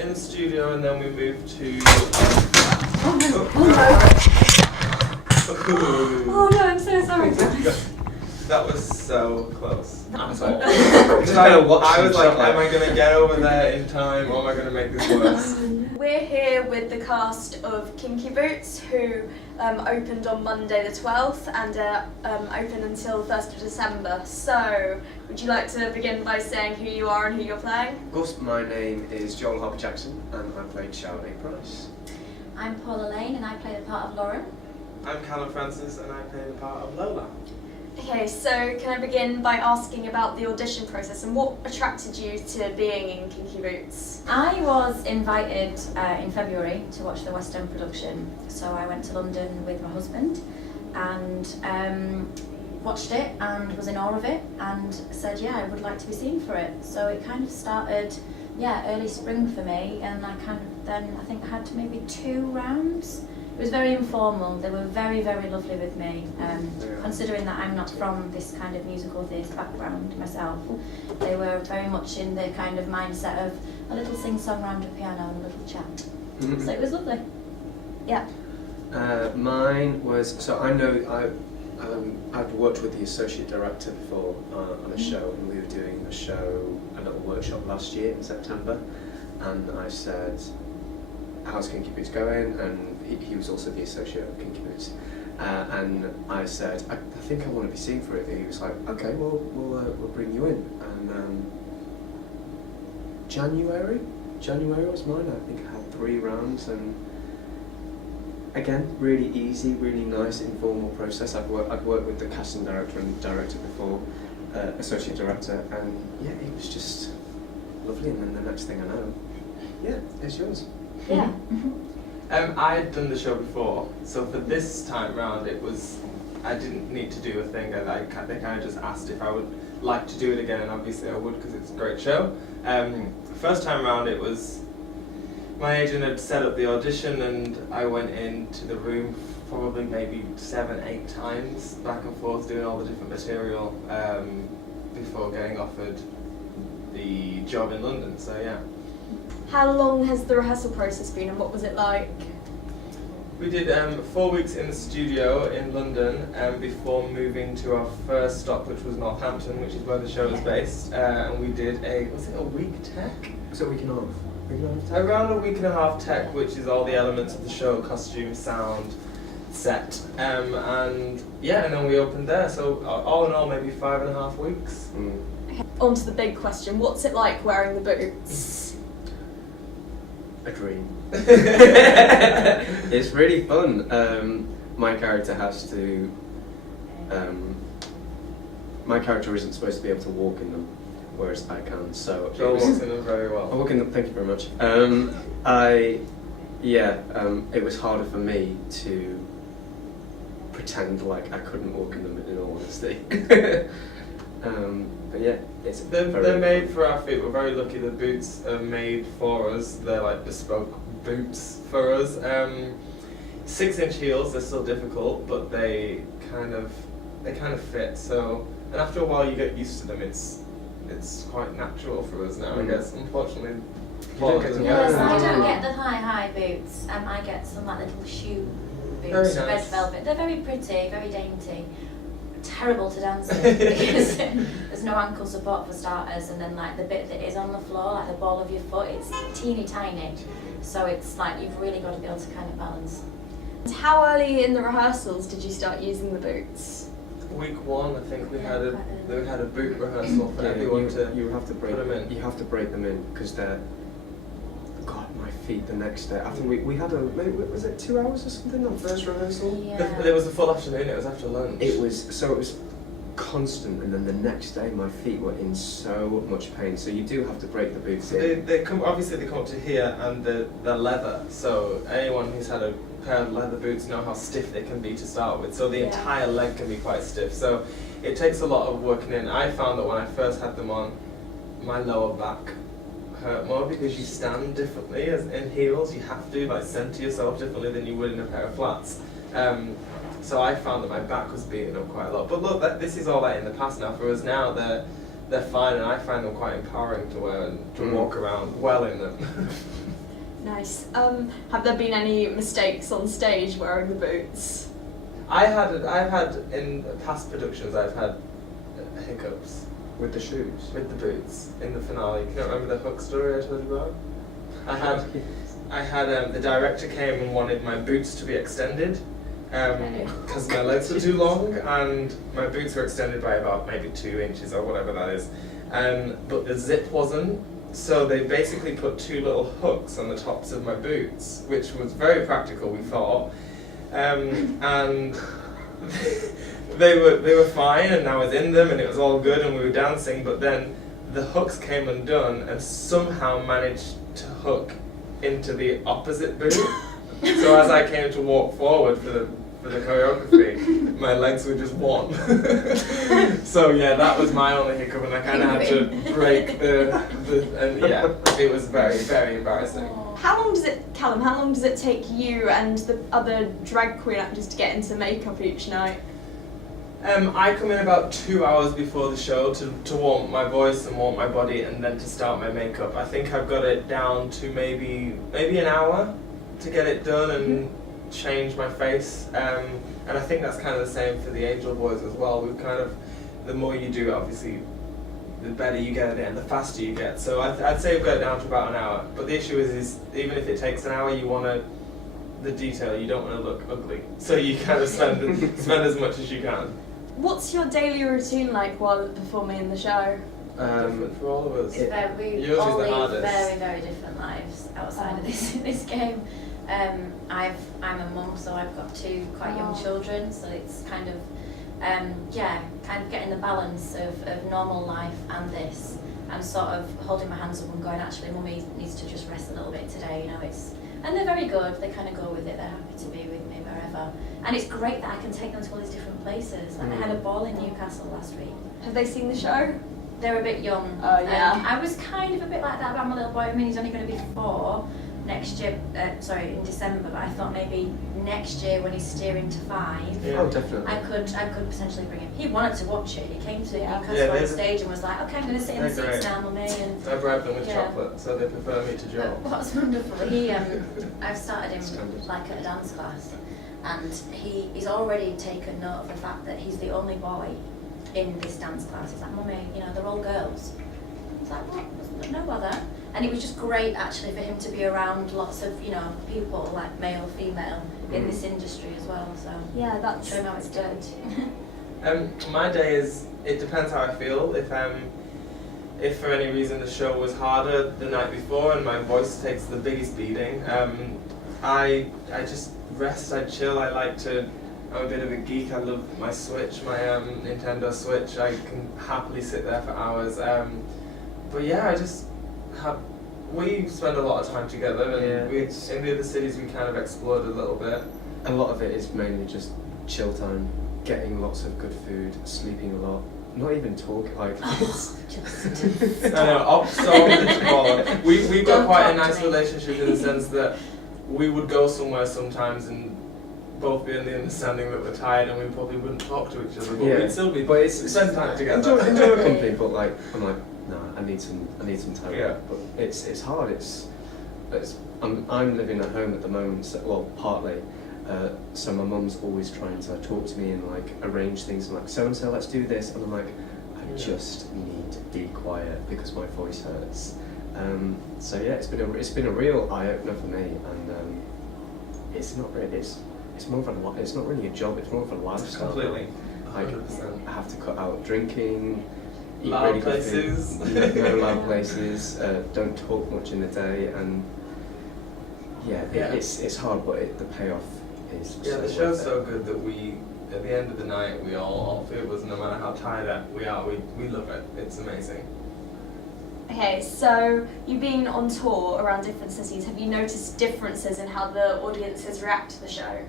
in the studio, and then we moved to. Oh no, I'm so sorry. That was so close. That was I I was like, am I going to get over there in time, or am I going to make this worse? We're here with the cast of Kinky Boots, who opened on Monday the 12th and open until the 1st of December. So, would you like to begin by saying who you are and who you're playing? Of course, my name is Joel Hogg Jackson, and I played Charlotte Price. I'm Paula Lane and I play the part of Lauren. I'm Callum Francis, and I play the part of Lola. Okay, so can I begin by asking about the audition process and what attracted you to being in Kinky Boots? I was invited in February to watch the West End production, so I went to London with my husband and watched it and was in awe of it and said, yeah, I would like to be seen for it. So it kind of started, early spring for me, and I kind of then I think had maybe 2 rounds. It was very informal. They were very, very lovely with me. Considering that I'm not from this kind of musical theatre background myself, they were very much in the kind of mindset of a little sing-song round a piano and a little chat. So it was lovely. Yeah. Mine was, so I know I'd worked with the associate director before on a show, and we were doing a little workshop last year in September, and I said, how's Kinky Boots going? And he was also the associate of Kinky Boots, and I said, I think I want to be seen for it. And he was like, okay, well we'll bring you in. And January was mine. I think I had 3 rounds, and again, really easy, really nice, informal process. I've worked with the casting director and director before, associate director, and yeah, it was just lovely. And then the next thing I know, yeah, it's yours. Yeah. I had done the show before, so for this time round I didn't need to do a thing, and they kind of just asked if I would like to do it again, and obviously I would because it's a great show. First time round it was, my agent had set up the audition and I went into the room probably maybe 7-8 times, back and forth doing all the different material before getting offered the job in London, so yeah. How long has the rehearsal process been and what was it like? We did 4 weeks in the studio in London before moving to our first stop, which was Northampton, which is where the show is based. And we did was it a week tech? Was it a week and a half? Around a week and a half tech, which is all the elements of the show, costume, sound, set. And then we opened there. So all in all, maybe 5.5 weeks. Okay. On to the big question, what's it like wearing the boots? A dream. It's really fun. My character has to. My character isn't supposed to be able to walk in them, whereas I can. So Joel walks in them very well. I walk in them. Thank you very much. It was harder for me to pretend like I couldn't walk in them. In all honesty. But yeah, they're made for our feet. We're very lucky. The boots are made for us. They're like bespoke boots for us. 6-inch heels. They're still difficult, but they kind of fit. So, and after a while, you get used to them. It's quite natural for us now, I guess. Unfortunately, Paul doesn't get Yes, it. I don't get the high boots. I get some like little shoe boots, Very nice. red velvet. They're very pretty, very dainty. Terrible to dance in because there's no ankle support for starters, and then like the bit that is on the floor, like the ball of your foot, it's teeny tiny. So it's like you've really got to be able to kind of balance. How early in the rehearsals did you start using the boots? Week 1, I think we had a boot rehearsal for everyone to you have to break put them in. You have to break them in because they're. God, my feet the next day. I think we had maybe was it 2 hours or something on first rehearsal? Yeah. It was a full afternoon. It was after lunch. It was constant, and then the next day my feet were in so much pain. So you do have to break the boots in. They come up to here, and they're leather. So anyone who's had a pair of leather boots know how stiff they can be to start with. So the entire leg can be quite stiff. So it takes a lot of working in. I found that when I first had them on, my lower back hurt more because you stand differently as in heels. You have to like center yourself differently than you would in a pair of flats. So I found that my back was beating up quite a lot. But look, this is all like in the past now. For us now, they're fine, and I find them quite empowering to wear and to walk around well in them. Nice. Have there been any mistakes on stage wearing the boots? I've had in past productions, I've had hiccups With the shoes. with the boots in the finale. Can you remember the Hogg story I told you about? I had the director came and wanted my boots to be extended because my legs were too long and my boots were extended by about maybe 2 inches or whatever that is. But the zip wasn't, so they basically put 2 little hooks on the tops of my boots, which was very practical, we thought. And they were fine, and I was in them, and it was all good, and we were dancing. But then the hooks came undone, and somehow managed to hook into the opposite boot. So as I came to walk forward for the choreography, my legs were just one. So yeah, that was my only hiccup, and I kind of had to break and yeah, it was very, very embarrassing. Callum, how long does it take you and the other drag queen actors to get into makeup each night? I come in about 2 hours before the show to warm my voice and warm my body, and then to start my makeup. I think I've got it down to maybe an hour to get it done and change my face. And I think that's kind of the same for the Angel Boys as well. We've kind of, the more you do, obviously, the better you get at it and the faster you get. So I'd say we've got it down to about an hour. But the issue is even if it takes an hour, you want the detail. You don't want to look ugly. So you kind of spend as much as you can. What's your daily routine like while performing in the show? Different for all of us. We Yours all is the live hardest. very, very different lives outside of this game. I'm a mum, so I've got 2 quite young children, so it's kind of getting the balance of normal life and this, and sort of holding my hands up and going, actually, Mummy needs to just rest a little bit today, you know. And they're very good. They kind of go with it. They're happy to be with me wherever, and it's great that I can take them to all these different places. Like I had a ball in Newcastle last week. Have they seen the show? They're a bit young. Oh yeah. I was kind of a bit like that about my little boy. I mean, he's only going to be 4 next year. In December. But I thought maybe next year when he's steering to 5. Yeah. Oh, definitely. I could potentially bring him. He wanted to watch it. He came to Newcastle Yeah, on stage and was like, "Okay, I'm going to sit in the they're seats great. now, Mummy." And I bribed them with Yeah. chocolate, so they prefer me to Joe. what's wonderful, I've started him like at a dance class, and he's already taken note of the fact that he's the only boy in this dance class. He's like, "Mummy, you know, they're all girls." I was like, "What? No bother." And it was just great actually for him to be around lots of, you know, people like male, female in this industry as well. So Yeah, that's show him how it's done. My day is, it depends how I feel. If for any reason the show was harder the night before and my voice takes the biggest beating, I just rest, I chill. I'm a bit of a geek. I love my Switch, my Nintendo Switch. I can happily sit there for hours. But yeah, we spend a lot of time together, and in the other cities we kind of explored a little bit. A lot of it is mainly just chill time, getting lots of good food, sleeping a lot, not even talking, like it's I know, so opposite. We've got Don't quite a talk to nice me. relationship in the sense that we would go somewhere sometimes and both be in the understanding that we're tired and we probably wouldn't talk to each other, but we'd still be spend time together. enjoy a company, but like I'm like, no, I need some time. Yeah. But it's hard. I'm living at home at the moment, so, well, partly. So my mum's always trying to talk to me and like arrange things and like, so and so, let's do this, and I'm like, I just need to be quiet because my voice hurts. So yeah, it's been a real eye opener for me, and it's not really it's more of it's not really a job. It's more of a lifestyle. Completely. Like 100%. I have to cut out drinking. Eat Loud really good places. food, no loud places. Don't talk much in the day, and it's hard, but the payoff is. Yeah, so the worth show's it. so good that at the end of the night, all three of us, no matter how tired we are, we love it. It's amazing. Okay, so you've been on tour around different cities. Have you noticed differences in how the audiences react to the show?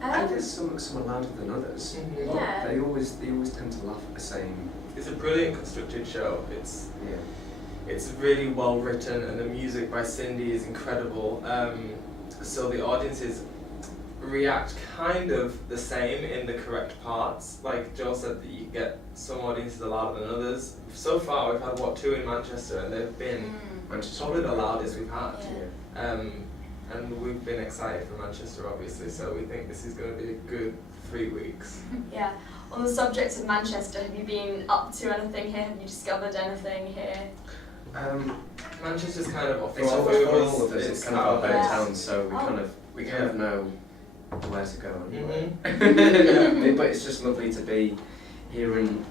I guess some are louder than others. Mhm. But Yeah. they always tend to laugh at the same. It's a brilliant constructed show. Yeah. It's really well written, and the music by Cindy is incredible. So the audiences react kind of the same in the correct parts. Like Joel said, that you get some audiences are louder than others. So far, we've had 2 in Manchester, and they've been Manchester. Probably the loudest we've had. Yeah. And we've been excited for Manchester, obviously, so we think this is going to be a good 3 weeks. Yeah. On the subject of Manchester, have you been up to anything here? Have you discovered anything here? Manchester's kind of For all of us, it's kind of our Yeah. hometown, so we kind of know where to go anyway. Mhm. But it's just lovely to be here and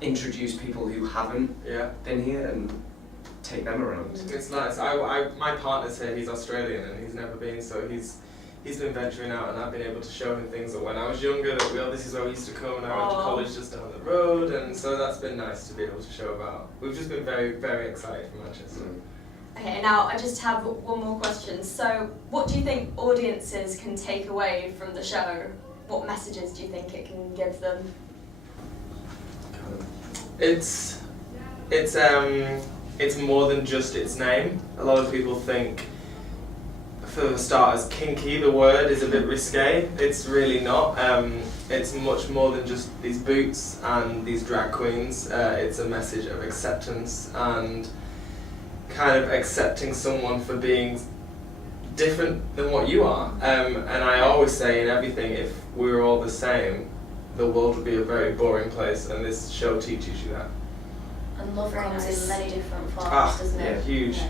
introduce people who haven't Yeah. been here and take them around. It's nice. My partner's here, he's Australian and he's never been, so he's been venturing out, and I've been able to show him things that when I was younger, that this is where we used to come, and I went to college just down the road, and so that's been nice to be able to show about. We've just been very, very excited for Manchester. Okay, now I just have one more question. So, what do you think audiences can take away from the show? What messages do you think it can give them? It's more than just its name. A lot of people think, for starters, kinky, the word, is a bit risque. It's really not. It's much more than just these boots and these drag queens. It's a message of acceptance and kind of accepting someone for being different than what you are. And I always say in everything, if we were all the same, the world would be a very boring place, and this show teaches you that. And love Very comes nice. in many different forms, Ah, doesn't it? yeah, huge. Yeah.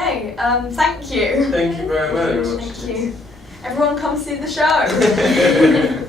Hey, thank you. Thank you very much. Thank you. Everyone come see the show.